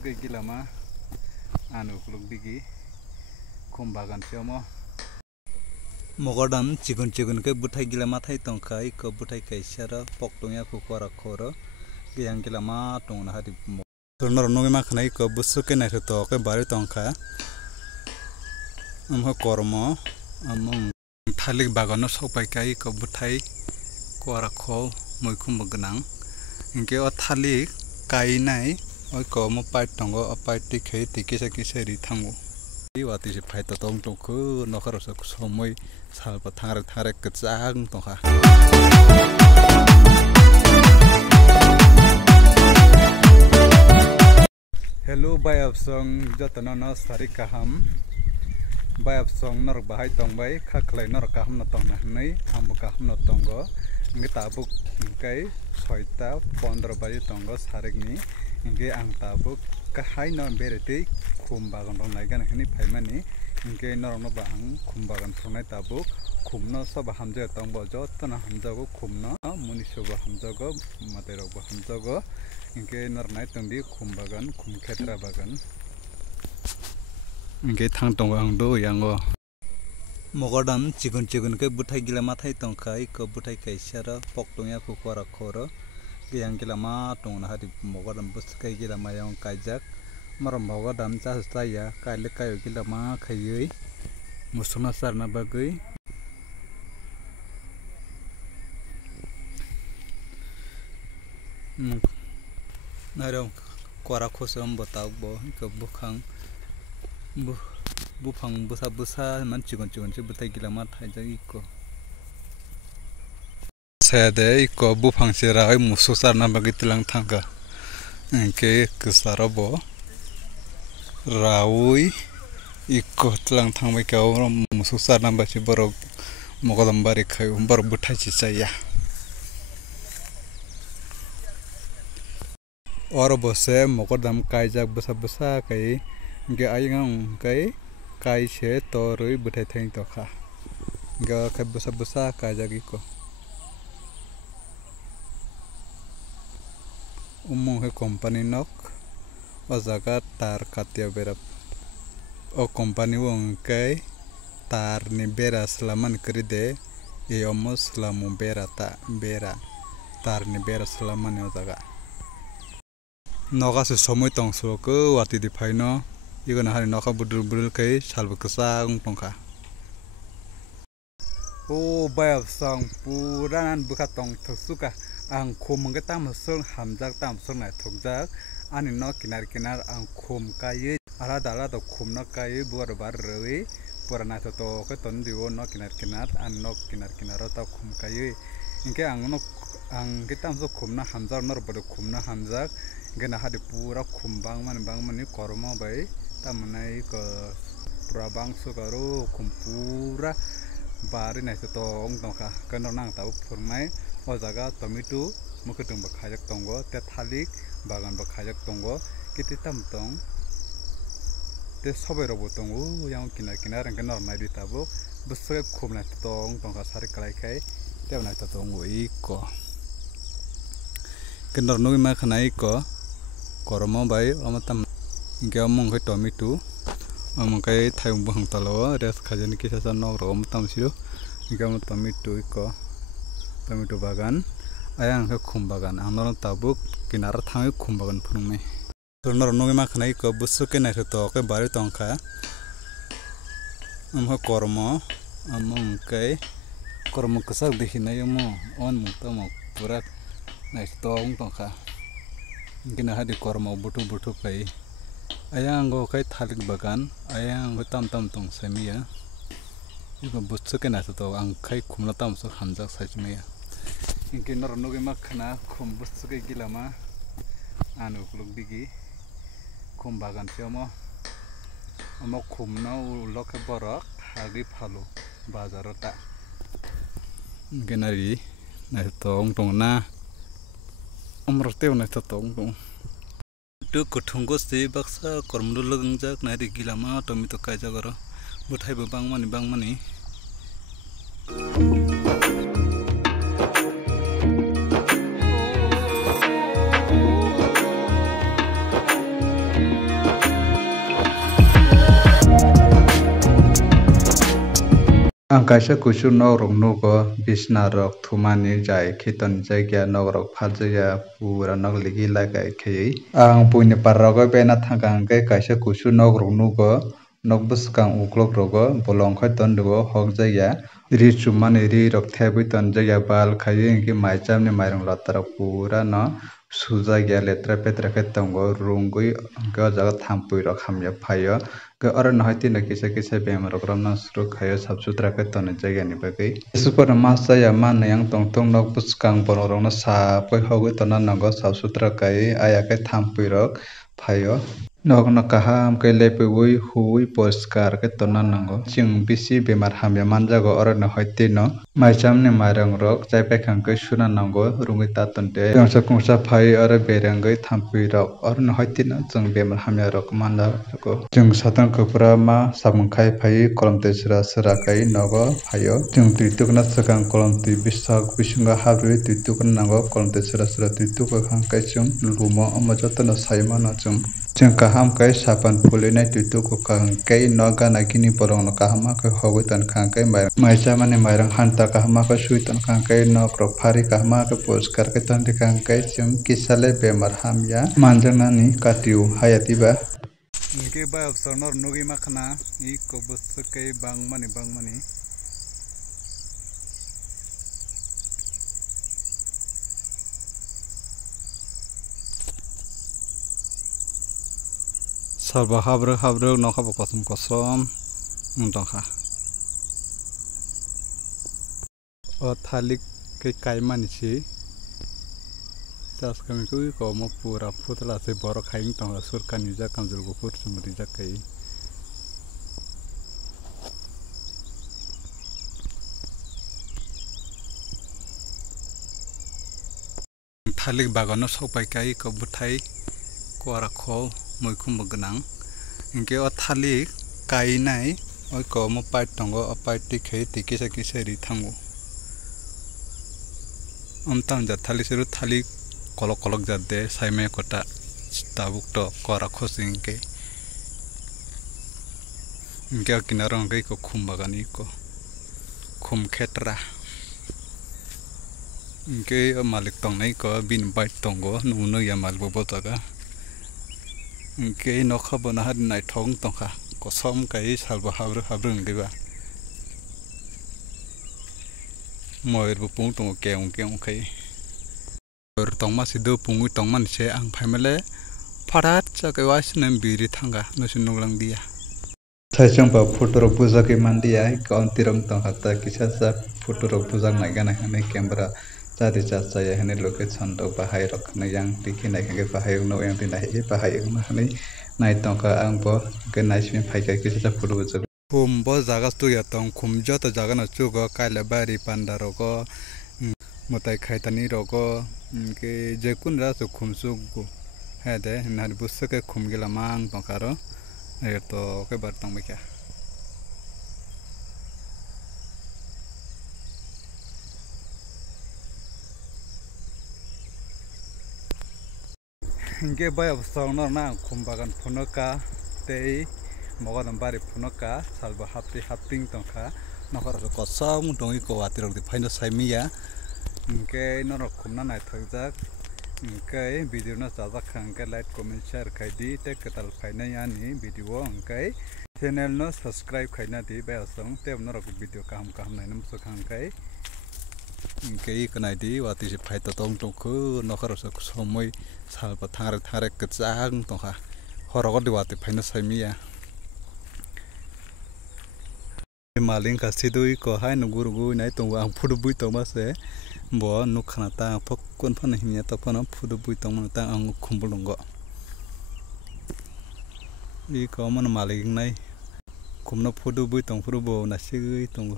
busukai gilama anu kuluk digi khum bagan siamo mogodam chigun ke buthai gilama thai tongkai ko buthai kaisara poktonya kukora khoro giyang gilama tongna hari tornor nogi ma khnai ko busukai nai to ke bari tongka amha kormo among thalik bagano sopai kai ko buthai kora kho moikhum gnang inke o thalik kai nai oi ko mo pai tongo o pai tikhei tikisa kisari thango iwati se phai ta tong tongkhu nokhar sa somoi salpa thare kechang tongkha hello bayap song jotana na sari kaham bayap song nor bahai tongbai khaklai nor kaham na tong nei am kaham na tongo ngi tabuk kai 6 15 baje tongo sarikni ngi ang tabuk kahai no berete khum bagan rong naigan hini phaimani ngi norong no ba ang khum bagan thonai tabuk khum no sob hamja tongbo jotna hamjago khum no muniso ba hamjago matero ba hamjago ngi nor nai tongdi khum bagan khum khetra bagan ngi thang tongo ang do yango mogodam chigun ke buthai gilama thai tongkai ko buthai kaisara poktonya kukora khoro giyang gilama tongna hari mogodam busukai gilama yang kaijak marom mogodam chastaya kaile kayo gilama khayui musuna sarna bagui narom kora khosam bataw bo ko bukhang bufang busa man chigon che butai gilama thaijagi ko sade ko bufang sera ai musu sarna bagi tilang thangka ke kusarabo raui iko tilang thangbai ka musu sarna bachi borok mogodam bari khai bor buthai chi chaya और बसे मोकदम काइजाक Busa kai ge ayang kai se torui buthai theng tokha ga kai busa kaijagi ko umong he company nok o jaga tar katia berap o company wong kai tar ni bera slaman kride e omos slamu bera tar ni bera slaman o jaga noga se somoi tongso ko wati di phaino igona hari noka budul kai salbu kesang tongkha o bayap sang puranan buka tong thusuka ang khum ge tam sung hamjak tam sung nai thukjak ani no kinar ang khum kai alada khum no kai bor bar roi purana to ke ton diwo no kinar an no kinar ta khum kai inke ang ge tam so khum na hamjak nor bodo khum na hamjak gena hadi pura khum bang mani kormo bai tamunai ko pura bang sugaro khum pura bari nai to ong tongkha keno nang ta phurmai o jaga tomato mukutung ba khajak tongo te thalik bagan ba khajak tongo kiti tam tong te sobai robo tongo yang kinar ang nor nai ditabo busuk khum nai to ong tongkha sari kalai kai te nai to tongo iko kenor nogi ma khanai ko kormo bai amatam inke among kai tomato among kai thayung buhang talo res khajani kisa nok ro amatam siro inke am tomato iko tomato bagan ayang ke khum bagan anor tabuk kinar thangai khum bagan phunme tornor nogi ma khanai ko busuke nai to ke bari tongkha amha kormo among kai kormo kasak dikhinai mo on mutamo pura nai tong tongkha gina hadi kormo butu kai ayang go kai thalik bagan ayang go tam tong semia igo busuke na to ang kai khumna tam so hamjak sajmeya inke nor nogi makhna khum busuke gilama anu kuluk digi khum bagan siamo amo khumna loke borok hagi phalu bazarota genari na tong na amroteu na tong tu kuthunggo se baksa kormdu lagungjak nari gilama tomato kaijagaro buthai bangmani Ang kaisa kusuk nok rok nugo bisna rok thumani jai khiton jaigya nok rok phajaya pura nok ligi lagai khei ang puini parrogo bena thangka hingke kaisa kusuk nok rok nugo nok bwskang uklok rogo bolong khoi tonduo hok jaya ri chumani ri rok thebui tonjaya bal khaiui hingke maichamni mairung lata rok pura no sujagya letra petra khe tongo rungui hingke o jaga thampui rok hamya phaio oro nahaiti no kisa kisa bemar rok no suru khaio sap sutra khe tonne jaga ni bagui super masaya manui yang tongtong nok bwskang borok rok no sapoi hogoi tonna nango sap sutra kai aya khe thampui rok phaio nok no kaham khe lepui huui poriskar khe tonna nango chwng bisi bemar hamya manjago oro no haiti no maichamni mairung rok chai paikha khe suna nango rungui ta tonte kungsa kungsa phai oro berengui thampui rok oro no haiti no chwng bemar hamya rok manjago chwng satung kwphra ma samung khai phai kolom tui sera sera kai nogo phaio chwng tui tukna swkang kolom tui bisak bisingo habrui tui tukna nango kolom tui sera sera tui tukha khe chwng lumo omo joto no sai mano chwng kaham khe sapan phulinai tui tukha khe no gana gini borok no kaham khe hogoi tonkha khe maichamani mairung hanta kaham khe sui tonkha khe nok rok phari kaham khe poriskar khe tonkha khe chwng kisale bemar hamya manjaknani katiu hayatiba hingke bayok sornor nugi makhana iko bwswkai bangmani salba habrok nokhabo kosom kosom tongkha o thalik ke kaimani si jas kami kui ko mo pura phutla se borok khaing tongla surkani ja kanjul gufur sumri ja kai thalik bagano sopai kai ko buthai ko rakho moikhum gwnang hingke o thalik kainai oi ko mo pai tongo o pai tikhei tikisa kisa ri thango amtam ja thalik seru thalik kolok kolok jade saime kota tabuk to kora khosing ke hingke kinarong ke ko khum bagani ko khum khetra hingke malik tongnai ko bin bai tongo nuno ya malbo botaga hingke nokhabo na had nai thong tongkha kosom kai salbo habrung ngeba moir bu pung tongo keong kai tongma sido pungui tongman se ang phaimale pharat chakai wasnem biri thanga nosin nonglang dia thaisong ba photo rok puja ke mandia kauntirong tong hata kisa sa photo rok puja naigana hane camera chari cha ya hane location rok bahai rok ne yang tiki nai ke bahai no yang tinai e bahai no hane nai tongka ang bo ke naismi phaika kisa sa photo puja khum bo jaga tu ya tong khum jota jaga na chugo kaila bari panda roko motai khaitani roko ke jekun ra so khumsuk go hade nar busake khumgila mang tongkaro to ke bar tong bekya hingke bay obsonor na khumbagan phunoka tei mogadam bari phunoka salbo hapting tongkha nokor kosam dongi ko watirok di phaino saimiya hingke norok khumna naithokjak hingke video no chajak hingke like comment share khaidi te ketal phainai ani video hingke channel no subscribe khaina di bayasong te norok video kaham nai nam sokangkai hingke ikanai di wati se phaita tong tongkhu nokor somoi salba thare kchang tongkha horogor di wati phaina saimiya maling kasidui ko hai no guru nai tongo ang photo bui tongma se bo nukhana ta phokon phana himya ta phana photo bui tongma ta ang khumbulungo i ko man maling nai khumna photo bui tong photo bo na sigui tongo